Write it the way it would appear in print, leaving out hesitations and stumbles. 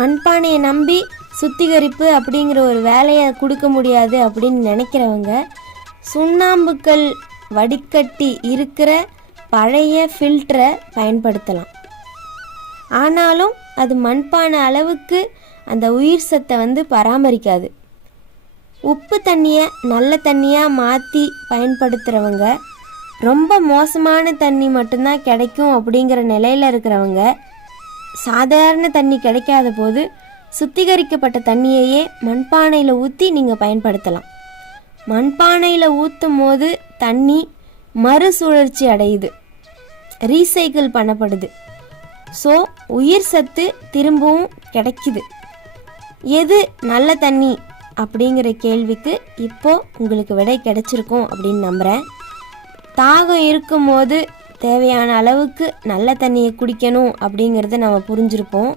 மண்பானையை நம்பி சுத்திகரிப்பு அப்படிங்கிற ஒரு வேலையை கொடுக்க முடியாது அப்படின்னு நினைக்கிறவங்க சுண்ணாம்புக்கல் வடிகட்டி இருக்கிற பழைய ஃபில்டரை பயன்படுத்தலாம். ஆனாலும் அது மண்பானை அளவுக்கு அந்த உயிர் சத்தை பராமரிக்காது. உப்பு தண்ணியை நல்ல தண்ணியாக மாற்றி பயன்படுத்துகிறவங்க, ரொம்ப மோசமான தண்ணி மட்டும்தான் கிடைக்கும் அப்படிங்கிற நிலையில் இருக்கிறவங்க, சாதாரண தண்ணி கிடைக்காத போது சுத்திகரிக்கப்பட்ட தண்ணியையே மண்பானையில் ஊற்றி நீங்கள் பயன்படுத்தலாம். மண்பானையில் ஊற்றும் போது தண்ணி மறுசுழற்சி அடையுது, ரீசைக்கிள் பண்ணப்படுது. ஸோ உயிர் சத்து திரும்பவும் கிடைக்குது. எது நல்ல தண்ணி அப்படிங்கிற கேள்விக்கு இப்போது உங்களுக்கு விடை கிடைச்சிருக்கும் அப்படின்னு நம்புகிறேன். தாகம் இருக்கும்போது தேவையான அளவுக்கு நல்ல தண்ணியை குடிக்கணும் அப்படிங்கிறத நம்ம புரிஞ்சிருப்போம்.